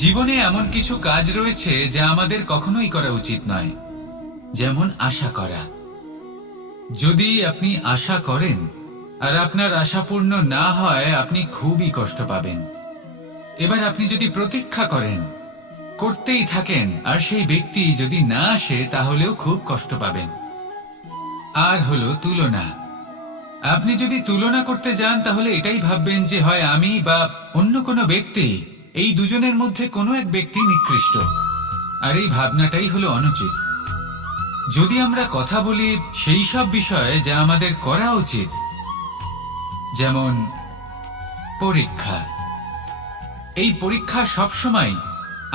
জীবনে এমন কিছু কাজ রয়েছে যা আমাদের কখনোই করা উচিত নয়, যেমন আশা করা। যদি আপনি আশা করেন আর আপনার আশা পূর্ণ না হয়, আপনি খুবই কষ্ট পাবেন। এবার আপনি যদি প্রতীক্ষা করেন, করতেই থাকেন, আর সেই ব্যক্তি যদি না আসে, তাহলেও খুব কষ্ট পাবেন। আর হলো তুলনা। আপনি যদি তুলনা করতে যান, তাহলে এটাই ভাববেন যে হয় আমি বা অন্য কোনো ব্যক্তি, এই দুজনের মধ্যে কোনো এক ব্যক্তি নিকৃষ্ট। আর এই ভাবনাটাই হলো অনুচিত। যদি আমরা কথা বলি সেই সব বিষয়ে যা আমাদের করা উচিত, যেমন পরীক্ষা। এই পরীক্ষা সবসময়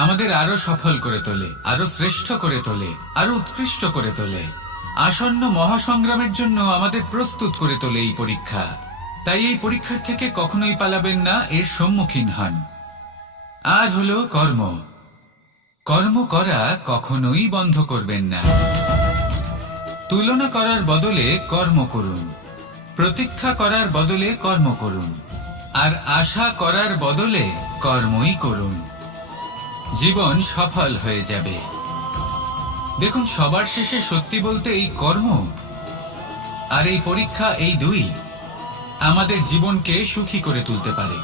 আমাদের আরো সফল করে তোলে, আরো শ্রেষ্ঠ করে তোলে, আরো উৎকৃষ্ট করে তোলে। আসন্ন মহাসংগ্রামের জন্য আমাদের প্রস্তুত করে তোলে এই পরীক্ষা। তাই এই পরীক্ষার থেকে কখনোই পালাবেন না, এর সম্মুখীন হন। আর হলো কর্ম। কর্ম করা কখনোই বন্ধ করবেন না। তুলনা করার বদলে কর্ম করুন, প্রতীক্ষা করার বদলে কর্ম করুন, আর আশা করার বদলে কর্মই করুন। জীবন সফল হয়ে যাবে। দেখুন, সবার শেষে সত্যি বলতে এই কর্ম আর এই পরীক্ষা, এই দুই আমাদের জীবনকে সুখী করে তুলতে পারে।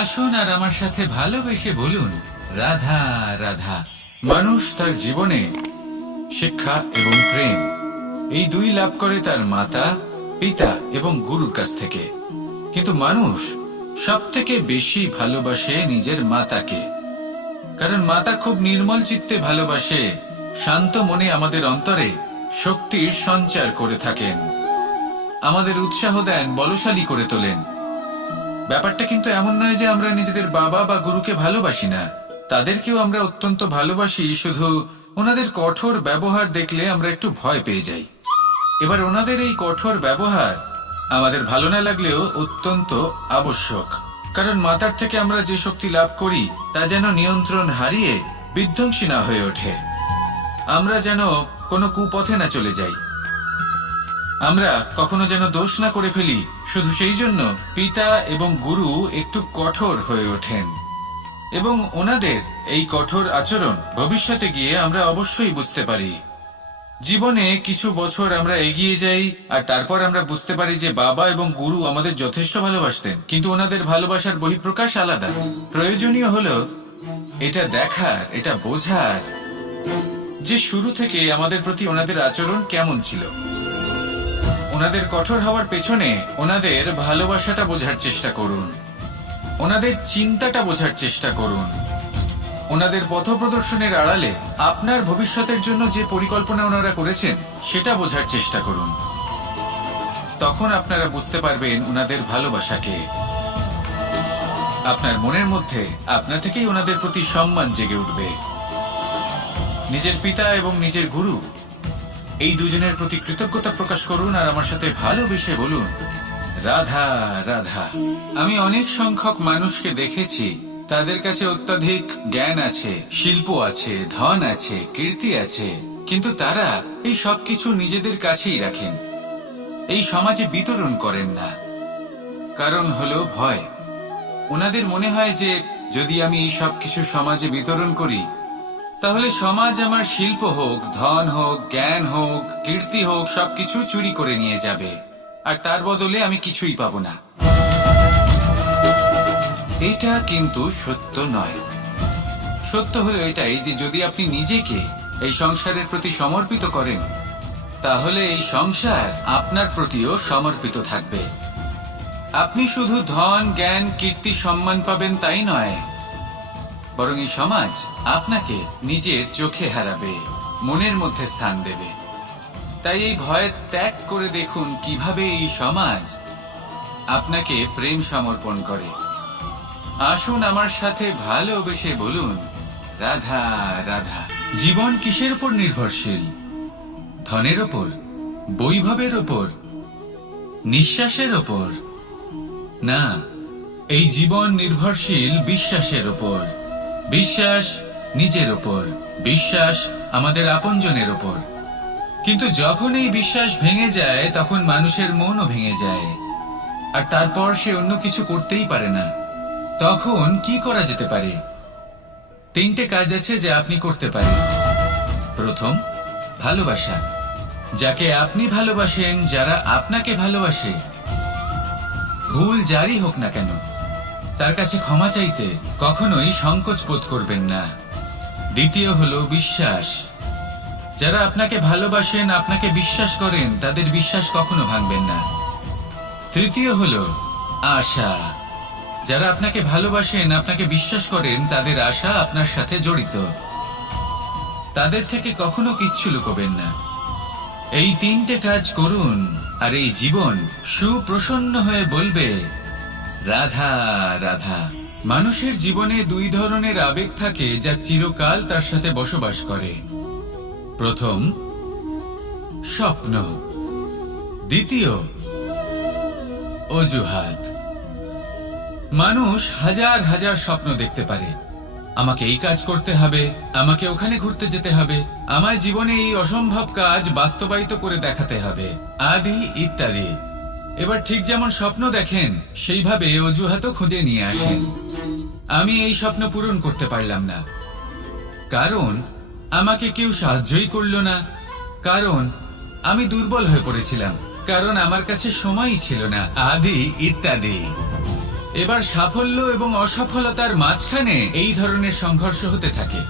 আসুন আর আমার সাথে ভালোবেসে বলুন, রাধা রাধা। মানুষ তার জীবনে শিক্ষা এবং প্রেম, এই দুই লাভ করে তার মাতা, পিতা এবং গুরুর কাছ থেকে। কিন্তু মানুষ সব থেকে বেশি ভালোবাসে নিজের মাতাকে, কারণ মাতা খুব নির্মল চিত্তে ভালোবাসে, শান্ত মনে আমাদের অন্তরে শক্তির সঞ্চার করে থাকেন, আমাদের উৎসাহ দেন, বলশালী করে তোলেন। ব্যাপারটা কিন্তু এমন নয় যে আমরা নিজেদের বাবা বা গুরুকে ভালোবাসি না, তাদেরকেও আমরা অত্যন্ত ভালোবাসি, শুধু ওনাদের কঠোর ব্যবহার দেখলে আমরা একটু ভয় পেয়ে যাই। এবার ওনাদের এই কঠোর ব্যবহার আমাদের ভালো না লাগলেও অত্যন্ত আবশ্যক, কারণ মাতার থেকে আমরা যে শক্তি লাভ করি তা যেন নিয়ন্ত্রণ হারিয়ে বিধ্বংসী না হয়ে ওঠে, আমরা যেন কোনো কুপথে না চলে যাই, আমরা কখনো যেন দোষ না করে ফেলি। শুধু সেই জন্য পিতা এবং গুরু একটু কঠোর হয়ে ওঠেন, এবং ওনাদের এই কঠোর আচরণ ভবিষ্যতে গিয়ে আমরা অবশ্যই বুঝতে পারি। জীবনে কিছু বছর আমরা এগিয়ে যাই, আর তারপর আমরা বুঝতে পারি যে বাবা এবং গুরু আমাদের যথেষ্ট ভালোবাসতেন, কিন্তু ওনাদের ভালোবাসার বহিঃপ্রকাশ আলাদা। প্রয়োজনীয় হলো এটা দেখার, এটা বোঝার যে শুরু থেকে আমাদের প্রতি ওনাদের আচরণ কেমন ছিল। ওনাদের কঠোর হওয়ার পেছনে ওনাদের ভালোবাসাটা বোঝার চেষ্টা করুন, ওনাদের চিন্তাটা বোঝার চেষ্টা করুন, ওনাদের পথপ্রদর্শনের আড়ালে আপনার ভবিষ্যতের জন্য যে পরিকল্পনা ওনারা করেছেন সেটা বোঝার চেষ্টা করুন। তখন আপনারা বুঝতে পারবেন ওনাদের ভালোবাসাকে। আপনার মনের মধ্যে আপনা থেকেই ওনাদের প্রতি সম্মান জেগে উঠবে। নিজের পিতা এবং নিজের গুরু, এই দুজনের প্রতি কৃতজ্ঞতা প্রকাশ করুন আর আমার সাথে ভালোবেসে বলুন, রাধা রাধা। আমি অনেক সংখ্যক মানুষকে দেখেছি, তাদের কাছে অত্যাধিক জ্ঞান আছে, শিল্প আছে, ধন আছে, কীর্তি আছে, কিন্তু তারা এই সবকিছু নিজেদের কাছেই রাখেন, এই সমাজে বিতরণ করেন না। কারণ হলো ভয়। ওনাদের মনে হয় যে যদি আমি এই সবকিছু সমাজে বিতরণ করি, তাহলে সমাজ আমার শিল্প হোক, ধন হোক, জ্ঞান হোক, কীর্তি হোক, সবকিছু চুরি করে নিয়ে যাবে, আর তার বদলে আমি কিছুই পাবো না। এটা কিন্তু সত্য নয়। সত্য হলো এটাই যে যদি আপনি নিজেকে এই সংসারের প্রতি সমর্পিত করেন, তাহলে এই সংসার আপনার প্রতিও সমর্পিত থাকবে। আপনি শুধু ধন, জ্ঞান, কীর্তি, সম্মান পাবেন তাই নয়, বরং এই সমাজ আপনাকে নিজের চোখে হারাবে, মনের মধ্যে স্থান দেবে। তাই এই ভয় ত্যাগ করে দেখুন কিভাবে এই সমাজ আপনাকে প্রেম সমর্পণ করে। আসুন আমার সাথে ভালোবেসে বলুন, রাধা রাধা। জীবন কিসের উপর নির্ভরশীল? ধনের ওপর, বৈভবের ওপর, নিঃশ্বাসের ওপর? না, এই জীবন নির্ভরশীল বিশ্বাসের ওপর। বিশ্বাস নিজের ওপর, বিশ্বাস আমাদের আপনজনের ওপর। কিন্তু যখন এই বিশ্বাস ভেঙে যায়, তখন মানুষের মনও ভেঙে যায়, আর তারপর সে অন্য কিছু করতেই পারে না। তখন কি করা যেতে পারে? তিনটে কাজ আছে যা আপনি করতে পারেন। প্রথম, ভালোবাসা। যাকে আপনি ভালোবাসেন, যারা আপনাকে ভালোবাসে, ভুল যারই হোক না কেন, তার কাছে ক্ষমা চাইতে কখনোই সংকোচ বোধ করবেন না। দ্বিতীয় হলো বিশ্বাস। যারা আপনাকে ভালোবাসেন, আপনাকে বিশ্বাস করেন, তাদের বিশ্বাস কখনো ভাঙবেন না। তৃতীয় হলো আশা। যারা আপনাকে ভালোবাসেন, আপনাকে বিশ্বাস করেন, তাদের আশা আপনার সাথে জড়িত। তাদের থেকে কখনো কিচ্ছু লুকোবেন না। এই তিনটে কাজ করুন আর এই জীবন সুপ্রসন্ন হয়ে বলবে রাধা রাধা। মানুষের জীবনে দুই ধরনের আবেগ থাকে যা চিরকাল তার সাথে বসবাস করে। প্রথম, স্বপ্ন। দ্বিতীয়, অজুহাত। মানুষ হাজার হাজার স্বপ্ন দেখতে পারে। আমাকে এই কাজ করতে হবে, আমাকে ওখানে ঘুরতে যেতে হবে, আমার জীবনে এই অসম্ভব কাজ বাস্তবায়িত করে দেখাতে হবে, আদি ইত্যাদি। এবার ঠিক যেমন স্বপ্ন দেখেন, সেইভাবে অজুহাতও খুঁজে নিয়ে আসেন। আমি এই স্বপ্ন পূরণ করতে পারলাম না, কারণ আমাকে কেউ সাহায্যই করল না, কারণ আমি দুর্বল হয়ে পড়েছিলাম, কারণ আমার কাছে সময়ই ছিল না, আদি ইত্যাদি। এবার সাফল্য এবং অসফলতার মাঝখানে এই ধরনের সংঘর্ষ হতে থাকে।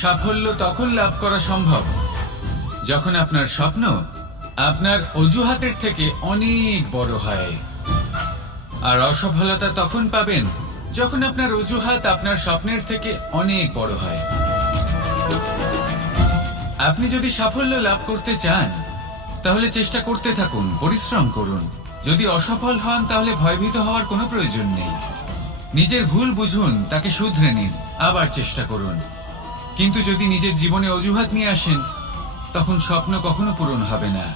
সাফল্য তখন লাভ করা সম্ভব যখন আপনার স্বপ্ন আপনার অজুহাতের থেকে অনেক বড় হয়, আর অসফলতা তখন পাবেন যখন আপনার অজুহাত আপনার স্বপ্নের থেকে অনেক বড় হয়। আপনি যদি সাফল্য লাভ করতে চান, তাহলে চেষ্টা করতে থাকুন, পরিশ্রম করুন। যদি অসফল হন, তাহলে ভয়ভীত হওয়ার কোনো প্রয়োজন নেই। নিজের ভুল বুঝুন, তাকে শুধরে নিন, আবার চেষ্টা করুন। কিন্তু যদি নিজের জীবনে অজুহাত নিয়ে আসেন, তখন স্বপ্ন কখনো পূরণ হবে না।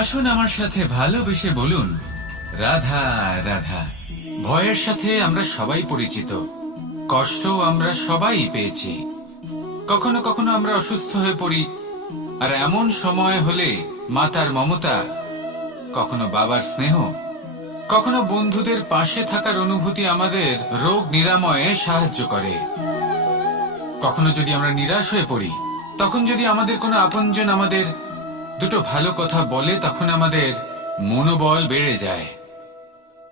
আসুন আমার সাথে ভালোবেসে বলুন রাধা রাধা। ভয়ের সাথে আমরা সবাই পরিচিত, কষ্ট আমরা সবাই পেয়েছি। কখনো কখনো আমরা অসুস্থ হয়ে পড়ি, আর এমন সময় হলে মাতার মমতা, কখনো বাবার স্নেহ, কখনো বন্ধুদের পাশে থাকার অনুভূতি আমাদের রোগ নিরাময়ে সাহায্য করে। কখনো যদি আমরা নিরাশ হয়ে পড়ি, তখন যদি আমাদের কোনো আপনজন আমাদের দুটো ভালো কথা বলে, তখন আমাদের মনোবল বেড়ে যায়।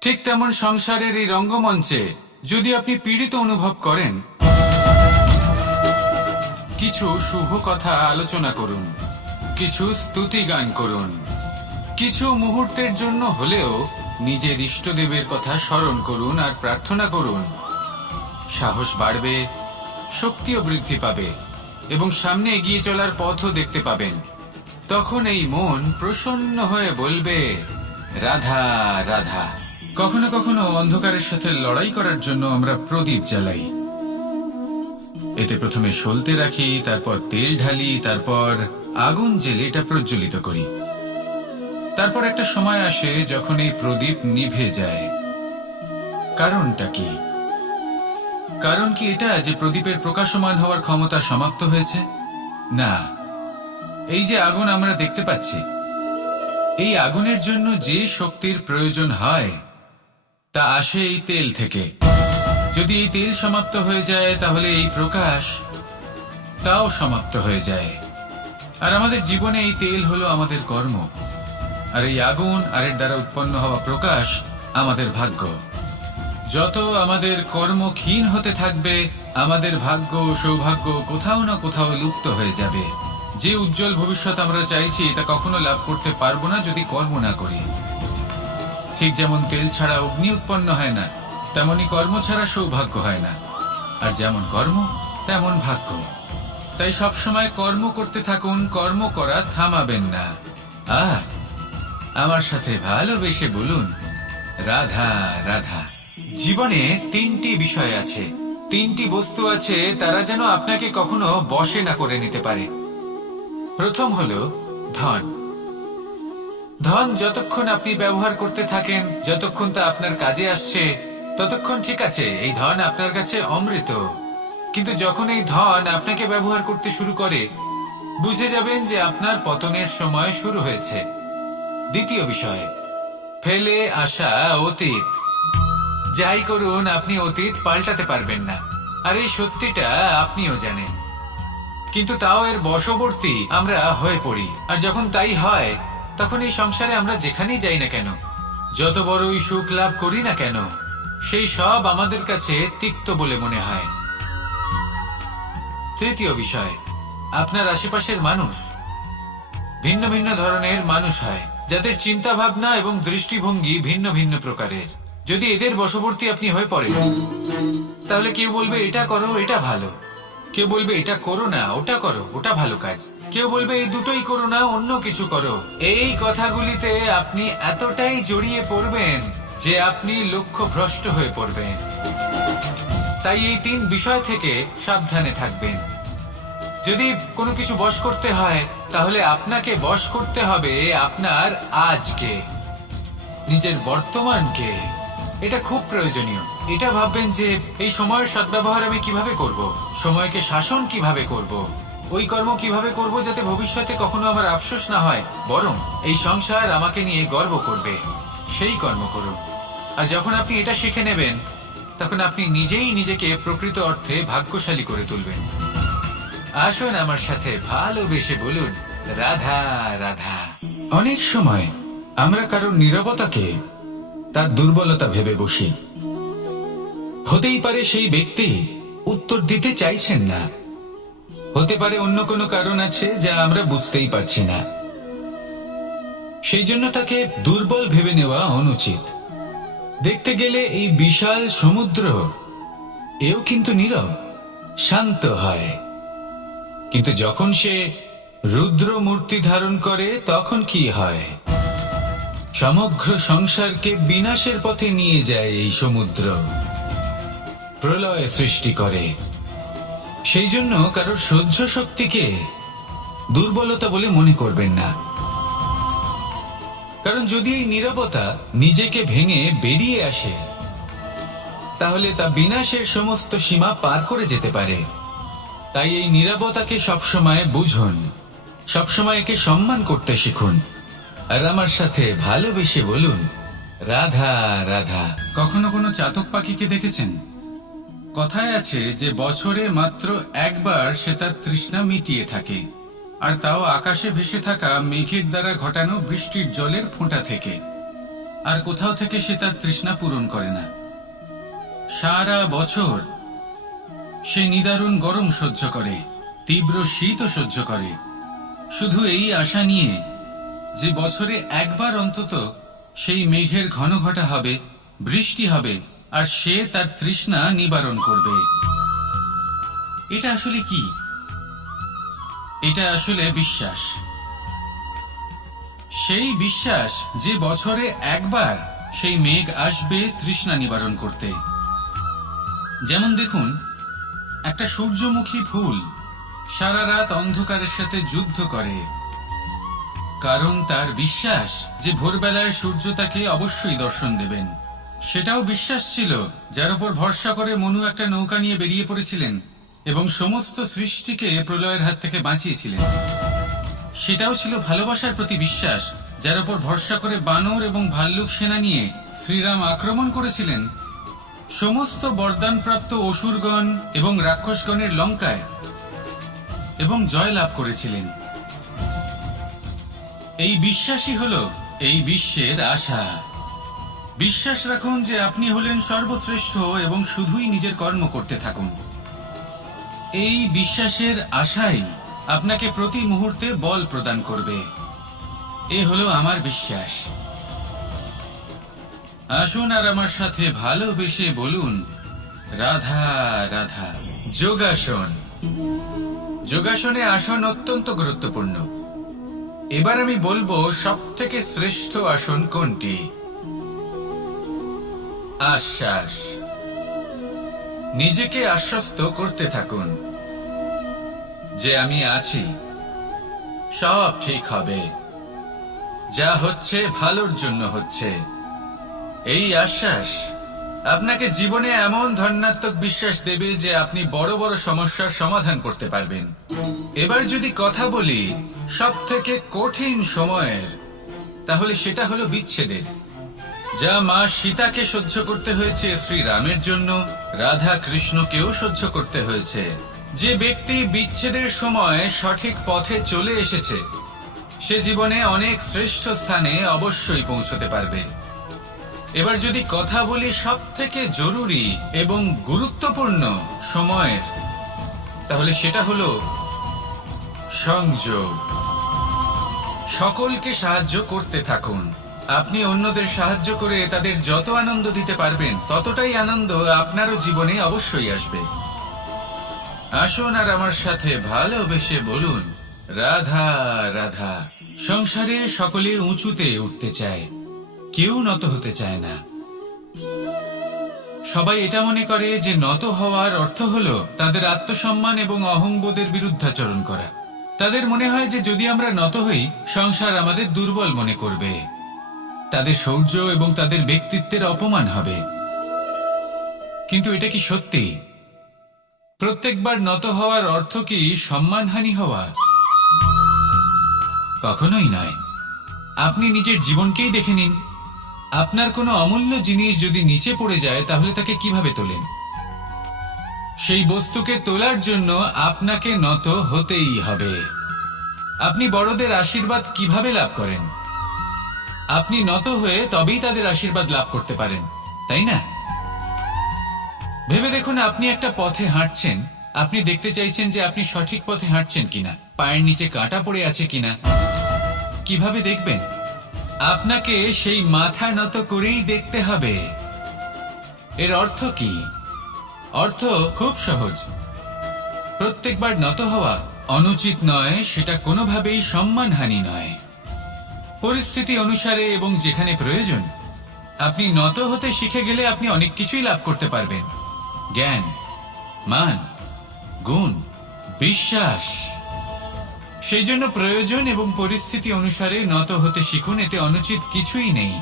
ঠিক তেমন সংসারের এই রঙ্গমঞ্চে যদি আপনি পীড়িত অনুভব করেন, কিছু শুভ কথা আলোচনা করুন, কিছু স্তুতি গান করুন, কিছু মুহূর্তের জন্য হলেও নিজের ইষ্টদেবের কথা স্মরণ করুন আর প্রার্থনা করুন। সাহস বাড়বে, শক্তিও বৃদ্ধি পাবে এবং সামনে এগিয়ে চলার পথও দেখতে পাবেন। তখন এই মন প্রসন্ন হয়ে বলবে রাধা রাধা। কখনো কখনো অন্ধকারের সাথে লড়াই করার জন্য আমরা প্রদীপ জ্বালাই। এতে প্রথমে সলতে রাখি, তারপর তেল ঢালি, তারপর আগুন জেলে এটা প্রজ্বলিত করি। তারপর একটা সময় আসে যখন এই প্রদীপ নিভে যায়। কারণটা কি? কারণ কি এটা যে প্রদীপের প্রকাশমান হওয়ার ক্ষমতা সমাপ্ত হয়েছে? না, এই যে আগুন আমরা দেখতে পাচ্ছি, এই আগুনের জন্য যে শক্তির প্রয়োজন হয় তা আসে এই তেল থেকে। যদি এই তেল সমাপ্ত হয়ে যায়, তাহলে এই প্রকাশ তাও সমাপ্ত হয়ে যায়। আর আমাদের জীবনে এই তেল হলো আমাদের কর্ম, আর এই আগুন আর এর দ্বারা উৎপন্ন হওয়া প্রকাশ আমাদের ভাগ্য। যত আমাদের কর্ম ক্ষীণ হতে থাকবে, আমাদের ভাগ্য সৌভাগ্য কোথাও না কোথাও লুপ্ত হয়ে যাবে। যে উজ্জ্বল ভবিষ্যৎ আমরা চাইছি, তা কখনো লাভ করতে পারবো না যদি কর্ম না করি। ঠিক যেমন তেল ছাড়া অগ্নি উৎপন্ন হয় না, তেমনি কর্ম ছাড়া সৌভাগ্য হয় না। আর যেমন কর্ম তেমন ভাগ্য। তাই সবসময় কর্ম করতে থাকুন, কর্ম করা থামাবেন না। আর আমার সাথে ভালোবেসে বলুন রাধা রাধা। জীবনে তিনটি বিষয় আছে, তিনটি বস্তু আছে, তারা যেন আপনাকে কখনো বশে না করে নিতে পারে। প্রথম হলো ধন। ধন যতক্ষণ আপনি ব্যবহার করতে থাকেন, যতক্ষণ তা আপনার কাজে আসছে, ততক্ষণ ঠিক আছে, এই ধন আপনার কাছে অমৃত। কিন্তু যখন এই ধন আপনাকে ব্যবহার করতে শুরু করে, বুঝে যাবেন যে আপনার পতনের সময় শুরু হয়েছে। দ্বিতীয় বিষয়, ফেলে আসা অতীত। যাই করুন আপনি অতীত পাল্টাতে পারবেন না, আর এই সত্যিটা আপনিও জানেন। কিন্তু তাও এর বশবর্তী আমরা হয়ে পড়ি, আর যখন তাই হয় তখন এই সংসারে আমরা যেখানেই যাই না কেন, যত বড়ই সুখ লাভ করি না কেন, সেই সব আমাদের কাছে তিক্ত বলে মনে হয়। তৃতীয় বিষয়, আপনার আশেপাশের মানুষ ভিন্ন ভিন্ন ধরনের মানুষ হয়, যাদের চিন্তা ভাবনা এবং দৃষ্টিভঙ্গি ভিন্ন ভিন্ন প্রকারের। যদি এদের বশবর্তী আপনি হয়ে পড়েন, তাহলে কেউ বলবে এটা করো, এটা ভালো, কেউ বলবে এটা করো না, ওটা করো, ওটা ভালো কাজ, কেউ বলবে এই দুটোই করো না, অন্য কিছু করো। এই কথাগুলিতে আপনি এতটাই জড়িয়ে পড়বেন যে আপনি লক্ষ্য ভ্রষ্ট হয়ে পড়বেন। তাই এই তিন বিষয় থেকে সাবধানে থাকবেন। যদি কোনো কিছু বশ করতে হয়, তাহলে আপনাকে বশ করতে হবে আপনার আজকে, নিজের বর্তমানকে। এটা খুব প্রয়োজনীয়। এটা ভাববেন যে এই সময়ের সদ্ব্যবহার আমি কিভাবে করব, সময়কে শাসন কিভাবে করব, ওই কর্ম কিভাবে করব যাতে ভবিষ্যতে কখনো আমার আফসোস না হয়, বরং এই সংসার আমাকে নিয়ে গর্ব করবে, সেই কর্ম করুন। আর যখন আপনি এটা শিখে নেবেন, তখন আপনি নিজেই নিজেকে প্রকৃত অর্থে ভাগ্যশালী করে তুলবেন। আসুন আমার সাথে ভালোবেসে বলুন, রাধা রাধা। অনেক সময় আমরা কারোর নীরবতাকে তার দুর্বলতা ভেবে বসি। হতেই পারে সেই ব্যক্তি উত্তর দিতে চাইছেন না, হতে পারে অন্য কোনো কারণ আছে যা আমরা বুঝতেই পারছি না। সেই জন্য তাকে দুর্বল ভেবে নেওয়া অনুচিত। দেখতে গেলে এই বিশাল সমুদ্র এও কিন্তু নীরব, শান্ত হয়। কিন্তু যখন সে রুদ্র মূর্তি ধারণ করে তখন কি হয়? সমগ্র সংসারকে বিনাশের পথে নিয়ে যায় এই সমুদ্র, প্রলয় সৃষ্টি করে। সেই জন্য কারোর সহ্য শক্তিকে দুর্বলতা বলে মনে করবেন না, কারণ যদি এই নীরবতা নিজেকে ভেঙে বেরিয়ে আসে, তাহলে তা বিনাশের সমস্ত সীমা পার করে যেতে পারে। তাই এই নীরবতাকে সবসময় বুঝুন, সবসময় একে সম্মান করতে শিখুন, আর আমার সাথে ভালোবেসে বলুন, রাধা রাধা। কখনো কোনো চাতক পাখিকে দেখেছেন? কথায় আছে যে বছরে মাত্র একবার সে তার তৃষ্ণা মিটিয়ে থাকে, আর তাও আকাশে ভেসে থাকা মেঘের দ্বারা ঘটানো বৃষ্টির জলের ফোঁটা থেকে। আর কোথাও থেকে সে তার তৃষ্ণা পূরণ করে না। সারা বছর সে নিদারুণ গরম সহ্য করে, তীব্র শীতও সহ্য করে, শুধু এই আশা নিয়ে যে বছরে একবার অন্তত সেই মেঘের ঘন ঘটা হবে, বৃষ্টি হবে, আর সে তার তৃষ্ণা নিবারণ করবে। এটা আসলে কি? এটা আসলে বিশ্বাস। সেই বিশ্বাস যে বছরে একবার সেই মেঘ আসবে তৃষ্ণা নিবারণ করতে। যেমন দেখুন, একটা সূর্যমুখী ফুল সারা রাত অন্ধকারের সাথে যুদ্ধ করে, কারণ তার বিশ্বাস যে ভোরবেলায় সূর্য তাকে অবশ্যই দর্শন দেবেন। সেটাও বিশ্বাস ছিল যার উপর ভরসা করে মনু একটা নৌকা নিয়ে বেরিয়ে পড়েছিলেন এবং সমস্ত সৃষ্টিকে প্রলয়ের হাত থেকে বাঁচিয়েছিলেন। সেটাও ছিল ভালোবাসার প্রতি বিশ্বাস, যার উপর ভরসা করে বানর এবং ভাল্লুক সেনা নিয়ে শ্রীরাম আক্রমণ করেছিলেন সমস্ত বরদানপ্রাপ্ত অসুরগণ এবং রাক্ষসগণের লঙ্কায়, এবং জয় লাভ করেছিলেন। এই বিশ্বাসই হলো এই বিশ্বের আশা। বিশ্বাস রাখুন যে আপনি হলেন সর্বশ্রেষ্ঠ এবং শুধুই নিজের কর্ম করতে থাকুন। এই বিশ্বাসের আশাই আপনাকে প্রতি মুহূর্তে বল প্রদান করবে। এ হলো আমার বিশ্বাস। আসুন আর আমার সাথে ভালোবেসে বলুন, রাধা রাধা। যোগাসন। যোগাসনে আসন অত্যন্ত গুরুত্বপূর্ণ। এবার আমি বলবো সবথেকে শ্রেষ্ঠ আসন কোনটি। আশ্বাস। নিজেকে আশ্বস্ত করতে থাকুন যে আমি আছি, সব ঠিক হবে, যা হচ্ছে ভালোর জন্য হচ্ছে। এই আশ্বাস আপনাকে জীবনে এমন ধনাত্মক বিশ্বাস দেবে যে আপনি বড় বড় সমস্যার সমাধান করতে পারবেন। এবার যদি কথা বলি সবথেকে কঠিন সময়ের, তাহলে সেটা হলো বিচ্ছেদের। যা মা সীতাকে সহ্য করতে হয়েছে শ্রীরামের জন্য, রাধা কৃষ্ণকেও সহ্য করতে হয়েছে। যে ব্যক্তি বিচ্ছেদের সময় সঠিক পথে চলে এসেছে সে জীবনে অনেক শ্রেষ্ঠ স্থানে অবশ্যই পৌঁছতে পারবে। এবার যদি কথা বলি সব থেকে জরুরি এবং গুরুত্বপূর্ণ সময়ের, তাহলে সেটা হলো সংযোগ। সকলকে সাহায্য করতে থাকুন। আপনি অন্যদের সাহায্য করে তাদের যত আনন্দ দিতে পারবেন ততটাই আনন্দ আপনারও জীবনে অবশ্যই আসবে। আসুন আর আমার সাথে ভালোবেসে বলুন, রাধা রাধা। সংসারে সকলে উঁচুতে উঠতে চায়, কেউ নত হতে চায় না। সবাই এটা মনে করে যে নত হওয়ার অর্থ হলো তাদের আত্মসম্মান এবং অহংবোধের বিরুদ্ধাচরণ করা। তাদের মনে হয় যে যদি আমরা নত হই সংসার আমাদের দুর্বল মনে করবে, তাদের শৌর্য এবং তাদের ব্যক্তিত্বের অপমান হবে। কিন্তু এটা কি সত্যি? প্রত্যেকবার নত হওয়ার অর্থ কি সম্মানহানি হওয়া? কখনোই নয়। আপনি নিজের জীবনকেই দেখে নিন। আপনার কোনো অমূল্য জিনিস যদি নিচে পড়ে যায় তাহলে তাকে কিভাবে তোলেন? সেই বস্তুকে তোলার জন্য আপনাকে নত হতেই হবে। আপনি বড়দের আশীর্বাদ কিভাবে লাভ করেন? আপনি নত হয়ে তবেই তাদের আশীর্বাদ লাভ করতে পারেন, তাই না? ভেবে দেখুন, আপনি একটা পথে হাঁটছেন, আপনি দেখতে চাইছেন যে আপনি সঠিক পথে হাঁটছেন কিনা, পায়ের নিচে কাঁটা পড়ে আছে কিনা। কিভাবে দেখবেন? আপনাকে সেই মাথা নত করেই দেখতে হবে। এর অর্থ কি? অর্থ খুব সহজ। প্রত্যেকবার নত হওয়া অনুচিত নয়, সেটা কোনোভাবেই সম্মানহানি নয়। পরিস্থিতি অনুসারে এবং যেখানে প্রয়োজন আপনি নত হতে শিখে গেলে আপনি অনেক কিছুই লাভ করতে পারবেন। জ্ঞান, মান, গুণ, বিশ্বাস। সেই জন্য প্রয়োজন এবং পরিস্থিতি অনুসারে নত হতে শিখুন, এতে অনুচিত কিছুই নেই।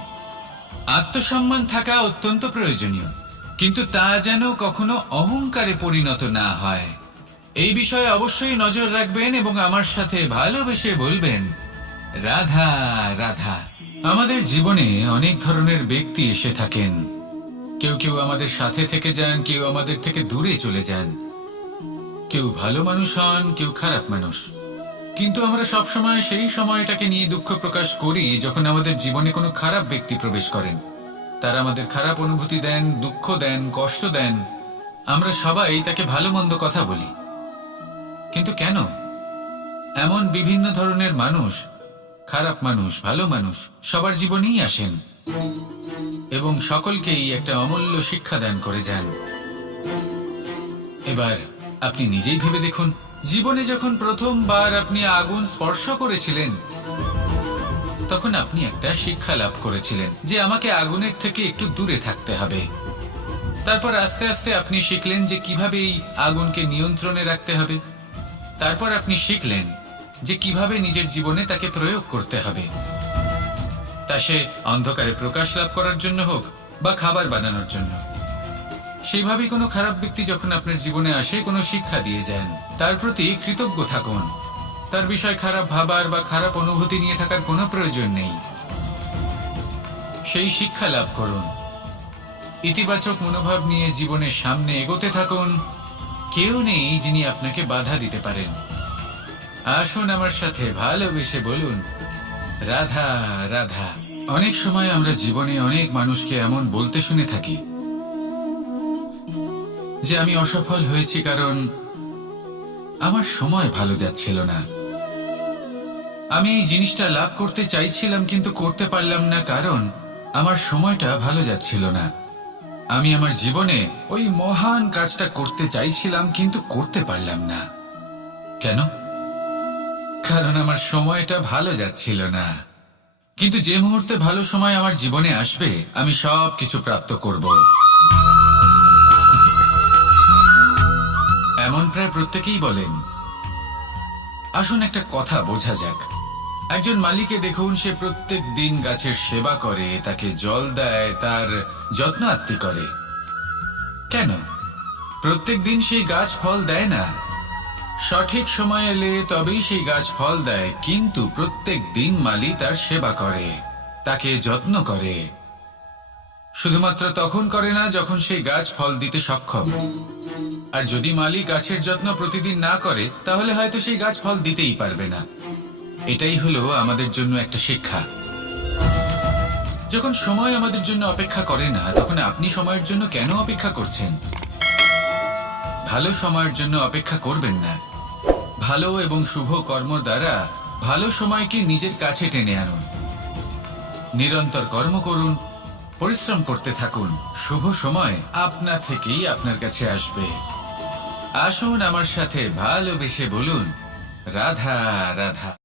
আত্মসম্মান থাকা অত্যন্ত প্রয়োজনীয়, কিন্তু তা যেন কখনো অহংকারে পরিণত না হয়। এই বিষয়ে অবশ্যই নজর রাখবেন এবং আমার সাথে ভালোবেসে বলবেন, রাধা রাধা। আমাদের জীবনে অনেক ধরনের ব্যক্তি এসে থাকেন। কেউ কেউ আমাদের সাথে থেকে যান, কেউ আমাদের থেকে দূরে চলে যান। কেউ ভালো মানুষ হন, কেউ খারাপ মানুষ। কিন্তু আমরা সবসময় সেই সময়টাকে নিয়ে দুঃখ প্রকাশ করি যখন আমাদের জীবনে কোনো খারাপ ব্যক্তি প্রবেশ করেন। তারা আমাদের খারাপ অনুভূতি দেন, দুঃখ দেন, কষ্ট দেন। আমরা সবাই তাকে ভালো মন্দ কথা বলি। কিন্তু কেন? এমন বিভিন্ন ধরনের মানুষ, খারাপ মানুষ, ভালো মানুষ সবার জীবনেই আসেন এবং সকলকেই একটা অমূল্য শিক্ষা দান করে যান। এবার আপনি নিজেই ভেবে দেখুন, জীবনে যখন প্রথমবার আপনি আগুন স্পর্শ করেছিলেন তখন আপনি একটা শিক্ষা লাভ করেছিলেন যে আমাকে আগুনের থেকে একটু দূরে থাকতে হবে। তারপর আস্তে আস্তে আপনি শিখলেন যে কিভাবে এই আগুনকে নিয়ন্ত্রণে রাখতে হবে। তারপর আপনি শিখলেন যে কিভাবে নিজের জীবনে তাকে প্রয়োগ করতে হবে, তা সে অন্ধকারে প্রকাশ লাভ করার জন্য হোক বা খাবার বানানোর জন্য। সেইভাবেই কোনো খারাপ ব্যক্তি যখন আপনার জীবনে আসে কোনো শিক্ষা দিয়ে যান, তার প্রতি কৃতজ্ঞ থাকুন। তার বিষয় খারাপ ভাবার বা খারাপ অনুভূতি নিয়ে থাকার কোনো প্রয়োজন নেই। সেই শিক্ষা লাভ করুন, ইতিবাচক মনোভাব নিয়ে জীবনের সামনে এগোতে থাকুন। কেউ নেই যিনি আপনাকে বাধা দিতে পারেন। আসুন আমার সাথে ভালোবেসে বলুন, রাধা রাধা। অনেক সময় আমরা জীবনে অনেক মানুষকে এমন বলতে শুনে থাকি যে আমি অসফল হয়েছি কারণ আমার সময় ভালো যাচ্ছিল না। আমি এই জিনিসটা লাভ করতে চাইছিলাম কিন্তু করতে পারলাম না কারণ আমার সময়টা ভালো যাচ্ছিল না। আমি আমার জীবনে ওই মহান কাজটা করতে চাইছিলাম কিন্তু করতে পারলাম না। কেন? কারণ আমার সময়টা ভালো যাচ্ছিল না। কিন্তু যে মুহূর্তে ভালো সময় আমার জীবনে আসবে আমি সব কিছু প্রাপ্ত করব। এমন প্রায় প্রত্যেকেই বলেন। আসুন একটা কথা বোঝা যাক। একজন মালিকে দেখুন, সে প্রত্যেক দিন গাছের সেবা করে, তাকে জল দেয়, তার যত্ন আত্তি করে। কেন? প্রত্যেক দিন সেই গাছ ফল দেয় না। সঠিক সময় এলে তবেই সেই গাছ ফল দেয়, কিন্তু প্রত্যেক দিন মালি তার সেবা করে, তাকে যত্ন করে। শুধুমাত্র তখন করে না যখন সেই গাছ ফল দিতে সক্ষম। আর যদি মালি গাছের যত্ন প্রতিদিন না করে তাহলে হয়তো সেই গাছ ফল দিতেই পারবে না। এটাই হলো আমাদের জন্য একটা শিক্ষা। যখন সময় আমাদের জন্য অপেক্ষা করে না, তখন আপনি সময়ের জন্য কেন অপেক্ষা করছেন? ভালো সময়ের জন্য অপেক্ষা করবেন না। ভালো এবং শুভ কর্ম দ্বারা ভালো সময়কে নিজের কাছে টেনে আনুন। নিরন্তর কর্ম করুন, পরিশ্রম করতে থাকুন। শুভ সময় আপনা থেকেই আপনার কাছে আসবে। আসুন আমার সাথে ভালোবেসে বলুন, রাধা রাধা।